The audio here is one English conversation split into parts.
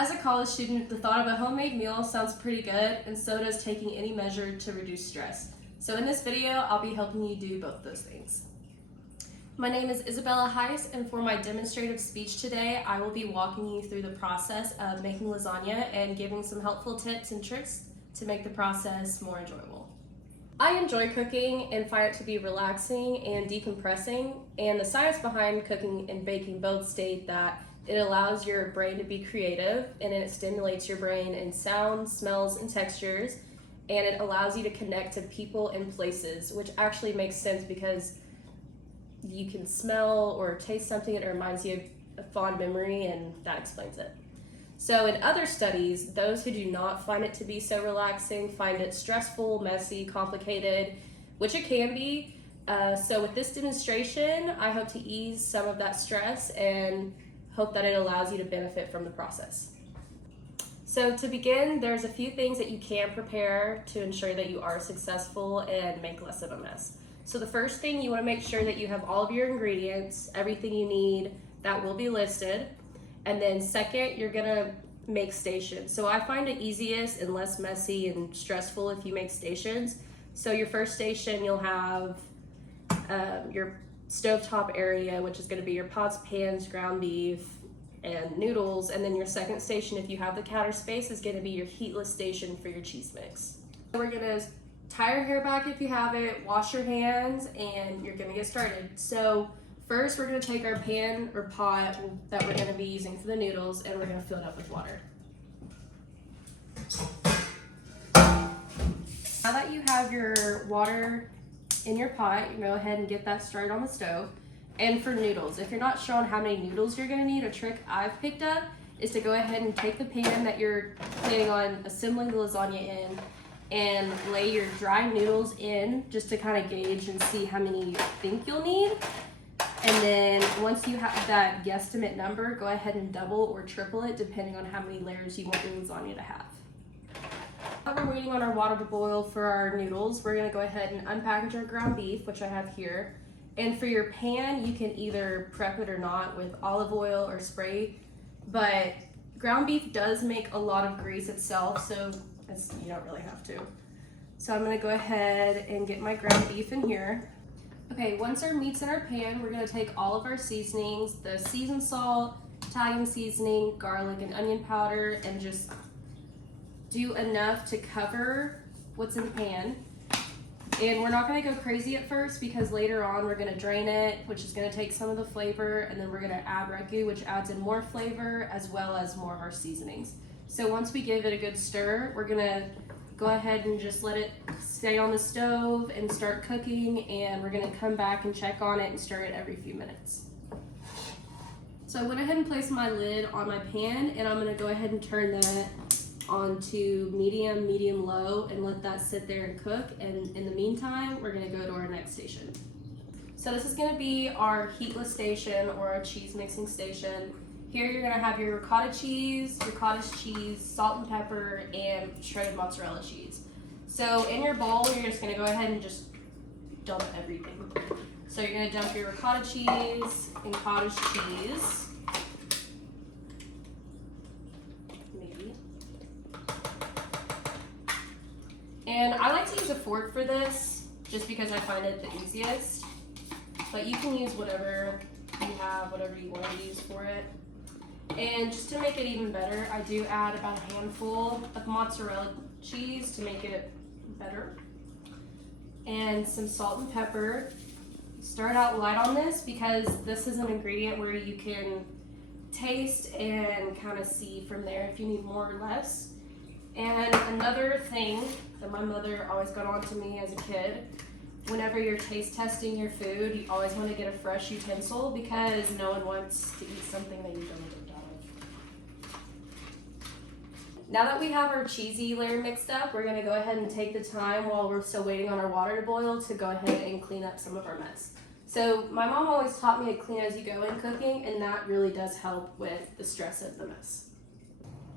As a college student, the thought of a homemade meal sounds pretty good, and so does taking any measure to reduce stress. So in this video, I'll be helping you do both those things. My name is Isabella Heiss, and for my demonstrative speech today, I will be walking you through the process of making lasagna and giving some helpful tips and tricks to make the process more enjoyable. I enjoy cooking and find it to be relaxing and decompressing, and the science behind cooking and baking both state that it allows your brain to be creative, and it stimulates your brain in sounds, smells, and textures, and it allows you to connect to people and places, which actually makes sense because you can smell or taste something and it reminds you of a fond memory, and that explains it. So in other studies, those who do not find it to be so relaxing find it stressful, messy, complicated, which it can be. So with this demonstration, I hope to ease some of that stress and hope that it allows you to benefit from the process. So to begin, there's a few things that you can prepare to ensure that you are successful and make less of a mess. So the first thing, you want to make sure that you have all of your ingredients, everything you need that will be listed. And then second, you're gonna make stations. So I find it easiest and less messy and stressful if you make stations. So your first station, you'll have your stovetop area, which is gonna be your pots, pans, ground beef, and noodles. And then your second station, if you have the counter space, is gonna be your heatless station for your cheese mix. We're gonna tie your hair back if you have it, wash your hands, and you're gonna get started. So first, we're gonna take our pan or pot that we're gonna be using for the noodles, and we're gonna fill it up with water. Now that you have your water in your pot, you can go ahead and get that started on the stove. And for noodles, if you're not sure on how many noodles you're gonna need, a trick I've picked up is to go ahead and take the pan that you're planning on assembling the lasagna in and lay your dry noodles in just to kind of gauge and see how many you think you'll need. And then once you have that guesstimate number, go ahead and double or triple it depending on how many layers you want your lasagna to have. While we're waiting on our water to boil for our noodles, we're gonna go ahead and unpackage our ground beef, which I have here. And for your pan, you can either prep it or not with olive oil or spray, but ground beef does make a lot of grease itself, so you don't really have to. So I'm gonna go ahead and get my ground beef in here. Okay, once our meat's in our pan, we're gonna take all of our seasonings, the seasoned salt, Italian seasoning, garlic and onion powder, and just do enough to cover what's in the pan. And we're not gonna go crazy at first because later on we're gonna drain it, which is gonna take some of the flavor, and then we're gonna add ragu, which adds in more flavor as well as more of our seasonings. So once we give it a good stir, we're gonna go ahead and just let it stay on the stove and start cooking, and we're gonna come back and check on it and stir it every few minutes. So I went ahead and placed my lid on my pan, and I'm gonna go ahead and turn that onto medium, low, and let that sit there and cook. And in the meantime, we're gonna go to our next station. So this is gonna be our heatless station or our cheese mixing station. Here you're gonna have your ricotta cheese, cottage cheese, salt and pepper, and shredded mozzarella cheese. So in your bowl, you're just gonna go ahead and just dump everything. So you're gonna dump your ricotta cheese and cottage cheese. Maybe. And I like to use a fork for this, just because I find it the easiest. But you can use whatever you have, whatever you want to use for it. And just to make it even better, I do add about a handful of mozzarella cheese to make it better. And some salt and pepper. Start out light on this because this is an ingredient where you can taste and kind of see from there if you need more or less. And another thing that my mother always got on to me as a kid, whenever you're taste testing your food, you always want to get a fresh utensil because no one wants to eat something that you don't eat out of. Now that we have our cheesy layer mixed up, we're gonna go ahead and take the time while we're still waiting on our water to boil to go ahead and clean up some of our mess. So my mom always taught me to clean as you go in cooking, and that really does help with the stress of the mess.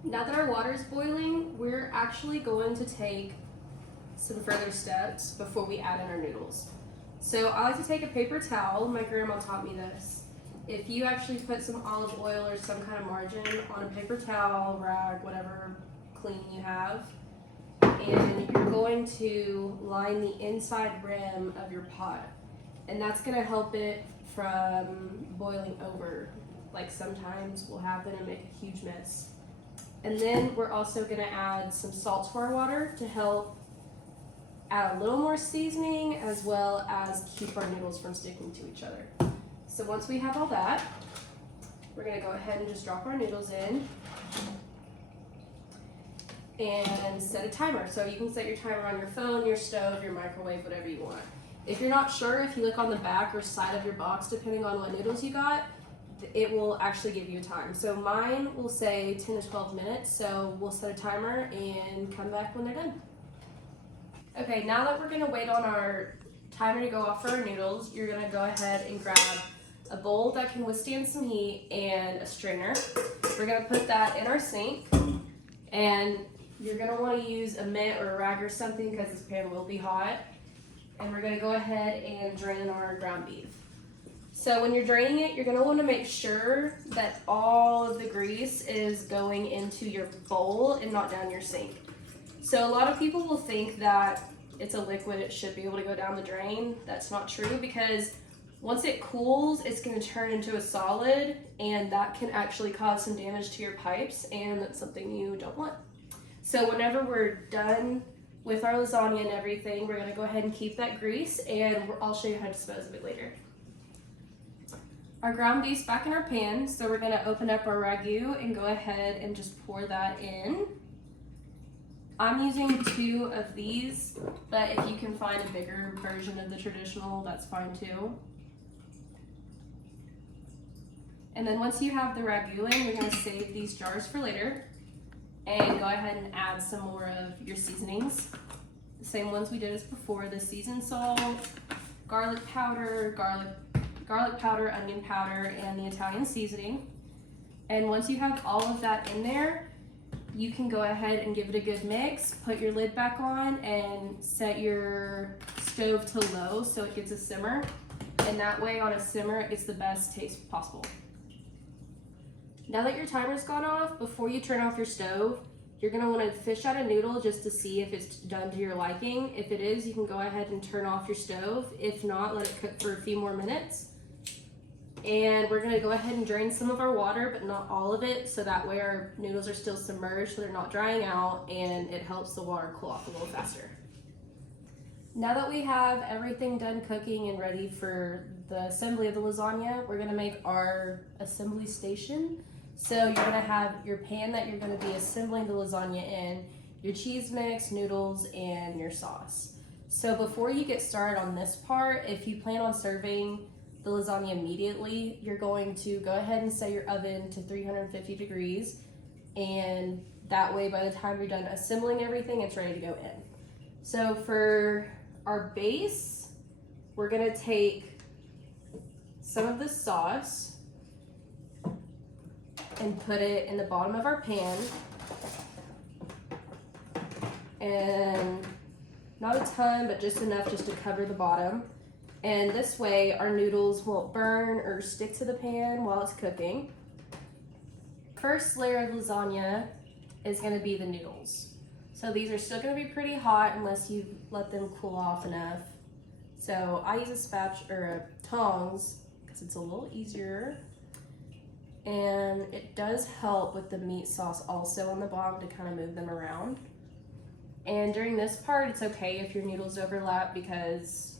Now that our water is boiling, we're actually going to take some further steps before we add in our noodles. So I like to take a paper towel, my grandma taught me this, if you actually put some olive oil or some kind of margarine on a paper towel, rag, whatever clean you have, and you're going to line the inside rim of your pot. And that's going to help it from boiling over, like sometimes will happen and make a huge mess. And then we're also going to add some salt to our water to help add a little more seasoning as well as keep our noodles from sticking to each other. So once we have all that, we're going to go ahead and just drop our noodles in and set a timer. So you can set your timer on your phone, your stove, your microwave, whatever you want. If you're not sure, if you look on the back or side of your box, depending on what noodles you got, it will actually give you a time. So mine will say 10 to 12 minutes, so we'll set a timer and come back when they're done. Okay, now that we're gonna wait on our timer to go off for our noodles, you're gonna go ahead and grab a bowl that can withstand some heat and a strainer. We're gonna put that in our sink, and you're gonna wanna use a mitt or a rag or something because this pan will be hot. And we're gonna go ahead and drain our ground beef. So when you're draining it, you're gonna wanna make sure that all of the grease is going into your bowl and not down your sink. So a lot of people will think that it's a liquid, it should be able to go down the drain. That's not true, because once it cools, it's gonna turn into a solid, and that can actually cause some damage to your pipes, and that's something you don't want. So whenever we're done with our lasagna and everything, we're gonna go ahead and keep that grease, and I'll show you how to dispose of it later. Our ground beef's back in our pan, so we're gonna open up our ragu and go ahead and just pour that in. I'm using 2 of these, but if you can find a bigger version of the traditional, that's fine too. And then once you have the ragu in, we're gonna save these jars for later and go ahead and add some more of your seasonings. The same ones we did as before, the seasoned salt, garlic powder, onion powder, and the Italian seasoning. And once you have all of that in there, you can go ahead and give it a good mix, put your lid back on, and set your stove to low so it gets a simmer. And that way on a simmer, it gets the best taste possible. Now that your timer's gone off, before you turn off your stove, you're gonna wanna fish out a noodle just to see if it's done to your liking. If it is, you can go ahead and turn off your stove. If not, let it cook for a few more minutes. And we're gonna go ahead and drain some of our water, but not all of it, so that way our noodles are still submerged so they're not drying out, and it helps the water cool off a little faster. Now that we have everything done cooking and ready for the assembly of the lasagna, we're gonna make our assembly station. So you're gonna have your pan that you're gonna be assembling the lasagna in, your cheese mix, noodles, and your sauce. So before you get started on this part, if you plan on serving the lasagna immediately, you're going to go ahead and set your oven to 350 degrees, and that way by the time you're done assembling everything, it's ready to go in. So for our base, we're gonna take some of the sauce and put it in the bottom of our pan, and not a ton, but just enough just to cover the bottom. And this way our noodles won't burn or stick to the pan while it's cooking. First layer of lasagna is gonna be the noodles. So these are still gonna be pretty hot unless you let them cool off enough. So I use a spatula or a tongs because it's a little easier. And it does help with the meat sauce also on the bottom to kind of move them around. And during this part, it's okay if your noodles overlap because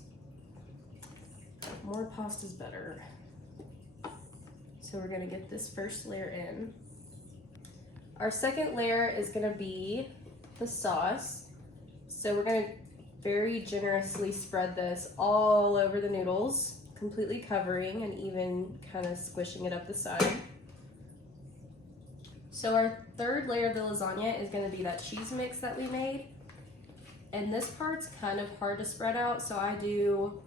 more pasta is better. So we're gonna get this first layer in. Our second layer is gonna be the sauce. So we're gonna very generously spread this all over the noodles, completely covering and even kind of squishing it up the side. So our third layer of the lasagna is gonna be that cheese mix that we made. And this part's kind of hard to spread out, so I do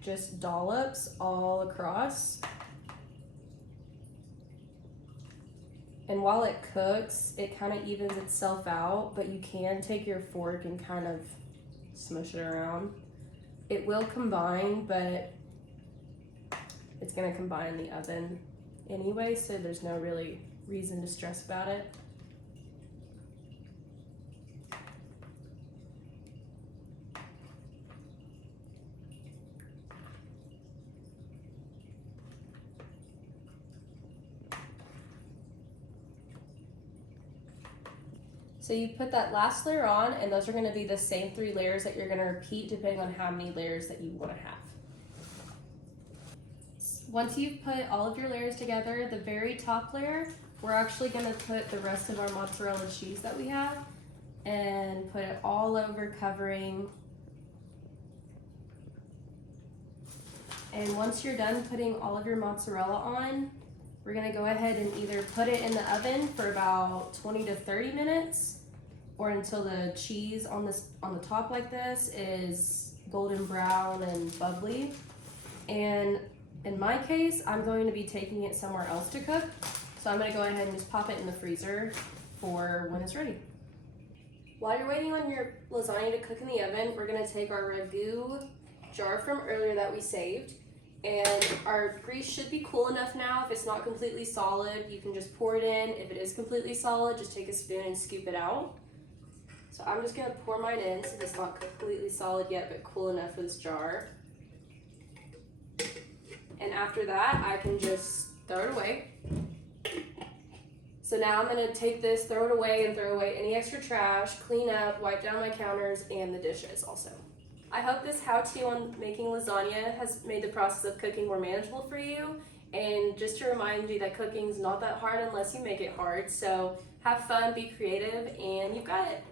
just dollops all across. And while it cooks, it kind of evens itself out, but you can take your fork and kind of smush it around. It will combine, but it's gonna combine in the oven anyway, so there's no really reason to stress about it. So you put that last layer on, and those are gonna be the same 3 layers that you're gonna repeat depending on how many layers that you wanna have. Once you've put all of your layers together, the very top layer, we're actually gonna put the rest of our mozzarella cheese that we have and put it all over, covering. And once you're done putting all of your mozzarella on, we're gonna go ahead and either put it in the oven for about 20 to 30 minutes, or until the cheese on the top like this is golden brown and bubbly. And in my case, I'm going to be taking it somewhere else to cook. So I'm gonna go ahead and just pop it in the freezer for when it's ready. While you're waiting on your lasagna to cook in the oven, we're gonna take our ragu jar from earlier that we saved, and our grease should be cool enough now. If it's not completely solid, you can just pour it in. If it is completely solid, just take a spoon and scoop it out. So I'm just gonna pour mine in since it's not completely solid yet, but cool enough for this jar. And after that, I can just throw it away. So now I'm gonna take this, throw it away, and throw away any extra trash, clean up, wipe down my counters and the dishes also. I hope this how-to on making lasagna has made the process of cooking more manageable for you. And just to remind you that cooking is not that hard unless you make it hard. So have fun, be creative, and you've got it.